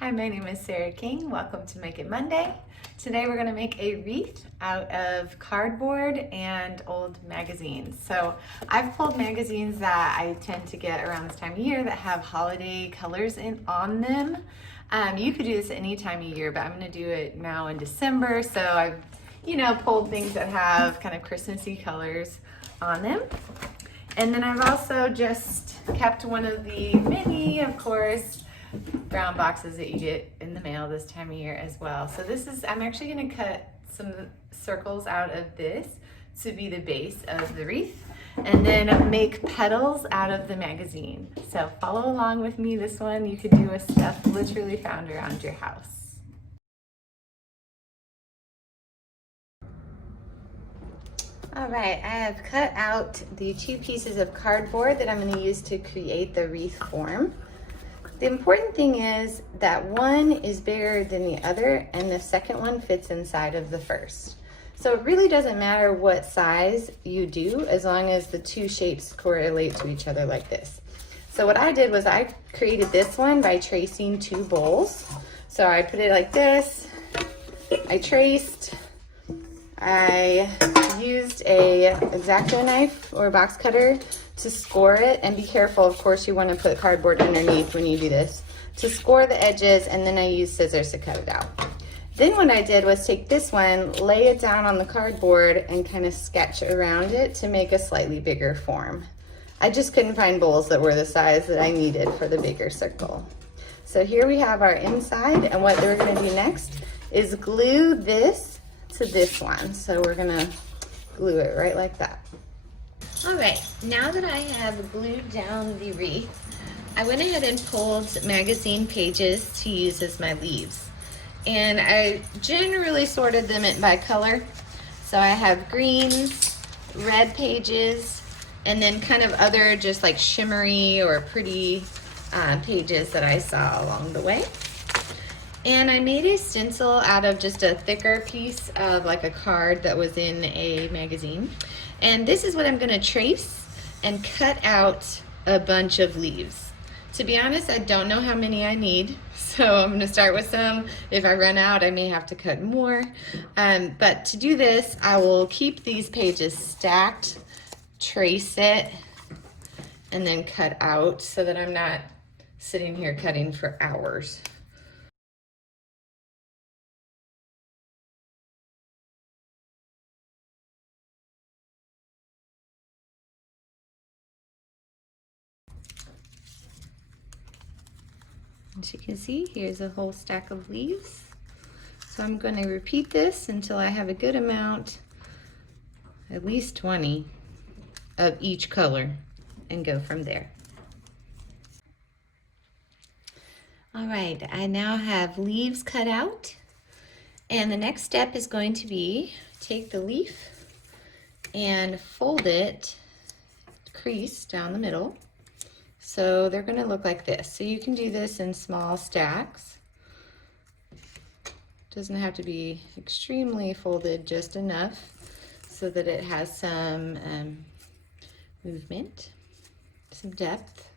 Hi, my name is Sarah King. Welcome to Make It Monday. Today we're going to make a wreath out of cardboard and old magazines. So I've pulled magazines that I tend to get around this time of year that have holiday colors on them. You could do this any time of year, but I'm going to do it now in December. So I've, pulled things that have kind of Christmassy colors on them. And then I've also just kept one of the many, of course, brown boxes that you get in the mail this time of year as well. So I'm actually going to cut some circles out of this to be the base of the wreath and then make petals out of the magazine. So follow along with me. This one you could do with stuff literally found around your house. All right, I have cut out the 2 pieces of cardboard that I'm going to use to create the wreath form. The important thing is that one is bigger than the other and the second one fits inside of the first. So it really doesn't matter what size you do as long as the 2 shapes correlate to each other like this. So what I did was I created this one by tracing 2 bowls. So I put it like this, I traced, I used a X-Acto knife or a box cutter to score it, and be careful, of course, you want to put cardboard underneath when you do this, to score the edges, and then I used scissors to cut it out. Then what I did was take this one, lay it down on the cardboard, and kind of sketch around it to make a slightly bigger form. I just couldn't find bowls that were the size that I needed for the bigger circle. So here we have our inside, and what we're going to do next is glue this to this one. So we're going to glue it right like that. All right, now that I have glued down the wreath, I went ahead and pulled magazine pages to use as my leaves. And I generally sorted them by color. So I have greens, red pages, and then kind of other just like shimmery or pretty pages that I saw along the way. And I made a stencil out of just a thicker piece of like a card that was in a magazine. And this is what I'm gonna trace and cut out a bunch of leaves. To be honest, I don't know how many I need, so I'm gonna start with some. If I run out, I may have to cut more. But to do this, I will keep these pages stacked, trace it, and then cut out so that I'm not sitting here cutting for hours. As you can see, here's a whole stack of leaves. So I'm going to repeat this until I have a good amount, at least 20 of each color, and go from there. All right, I now have leaves cut out, and the next step is going to be take the leaf and fold it, crease down the middle. So they're going to look like this. So you can do this in small stacks. Doesn't have to be extremely folded, just enough so that it has some movement, some depth.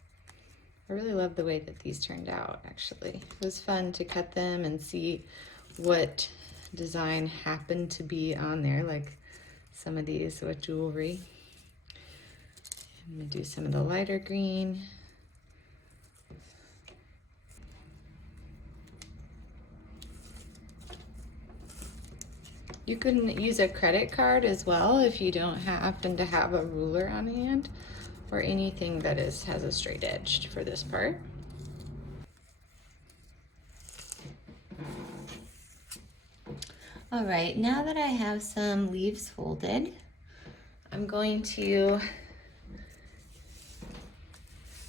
I really love the way that these turned out, actually. It was fun to cut them and see what design happened to be on there, like some of these with jewelry. I'm going to do some of the lighter green. You can use a credit card as well if you don't happen to have a ruler on hand, or anything that has a straight edge for this part. All right, now that I have some leaves folded, I'm going to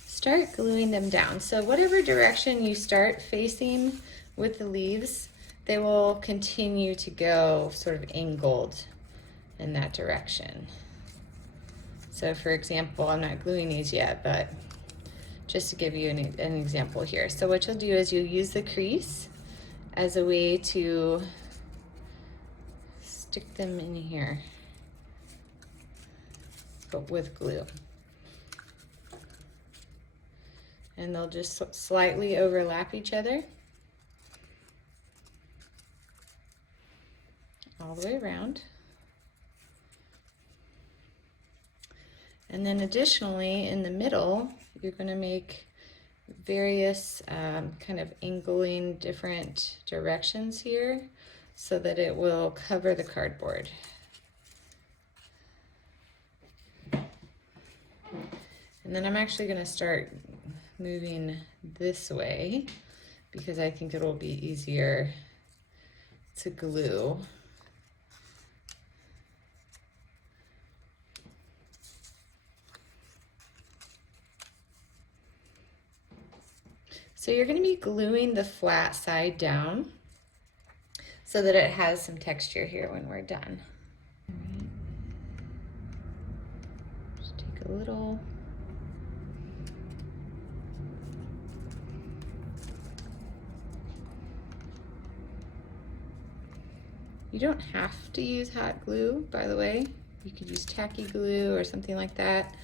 start gluing them down. So whatever direction you start facing with the leaves, they will continue to go sort of angled in that direction. So for example, I'm not gluing these yet, but just to give you an example here. So what you'll do is you'll use the crease as a way to stick them in here, but with glue. And they'll just slightly overlap each other. all the way around. And then additionally, in the middle, you're going to make various kind of angling different directions here so that it will cover the cardboard. And then I'm actually going to start moving this way because I think it'll be easier to glue. So you're going to be gluing the flat side down so that it has some texture here when we're done. Just take a little. You don't have to use hot glue, by the way. You could use tacky glue or something like that.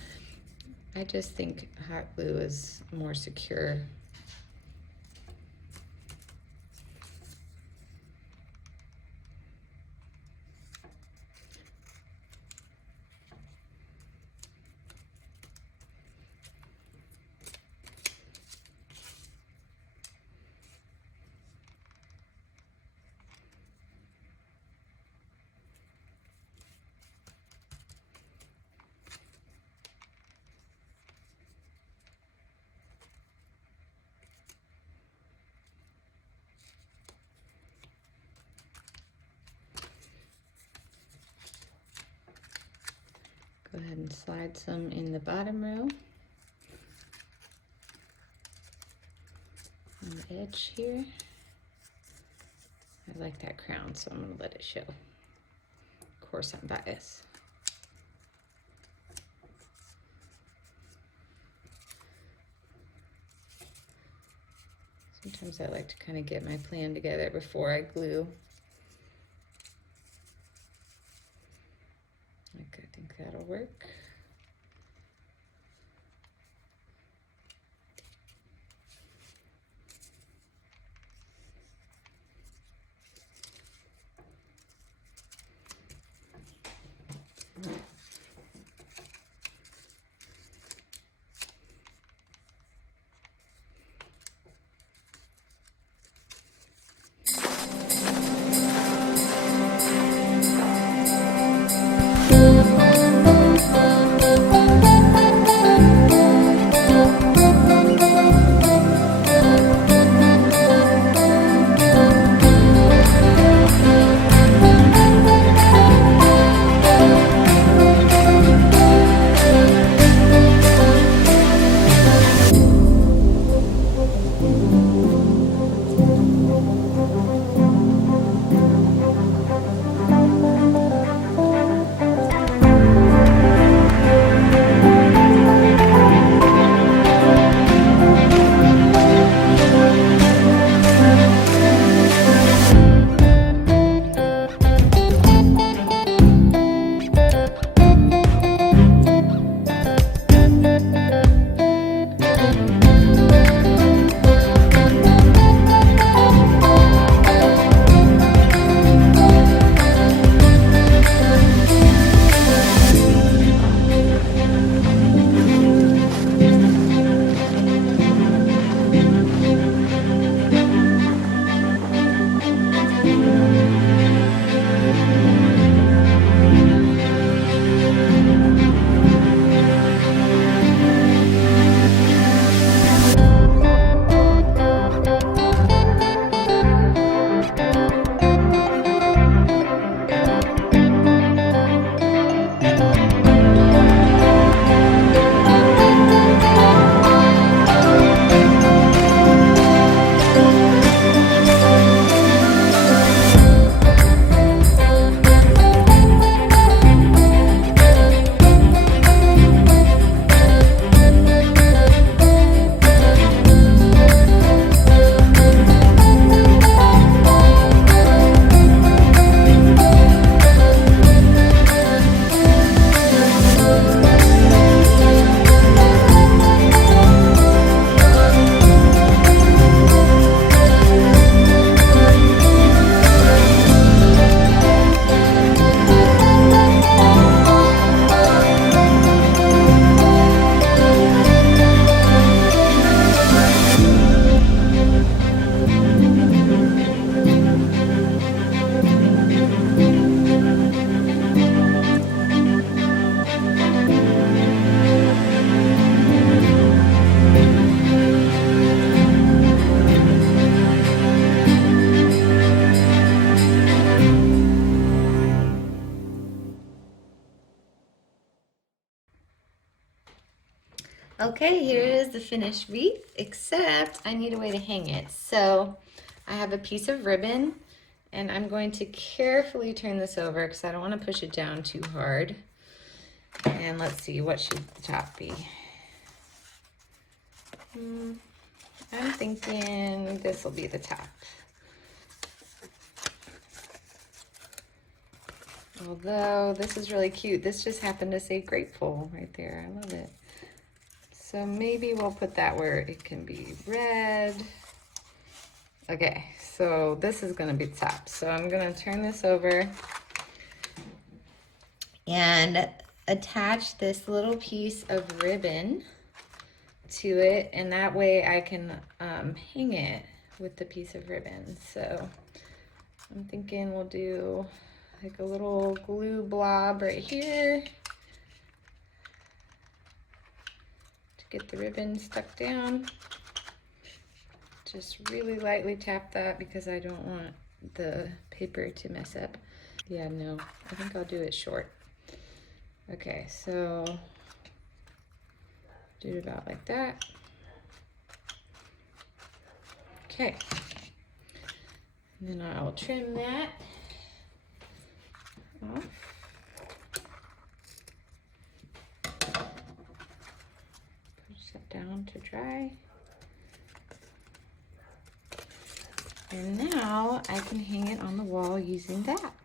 I just think hot glue is more secure. Go ahead and slide some in the bottom row on the edge here. I like that crown, so I'm going to let it show. Of course, I'm biased. Sometimes I like to kind of get my plan together before I glue. I think that'll work. Okay, here is the finished wreath, except I need a way to hang it. So I have a piece of ribbon and I'm going to carefully turn this over because I don't want to push it down too hard. And let's see, what should the top be? I'm thinking this will be the top. Although this is really cute. This just happened to say grateful right there. I love it. So maybe we'll put that where it can be red. Okay, so this is gonna be the top. So I'm gonna turn this over and attach this little piece of ribbon to it, and that way I can hang it with the piece of ribbon. So I'm thinking we'll do like a little glue blob right here to get the ribbon stuck down. Just really lightly tap that because I don't want the paper to mess up. Yeah, no, I think I'll do it short. Okay, so do it about like that. Okay, and then I'll trim that off. Push that down to dry. And now I can hang it on the wall using that.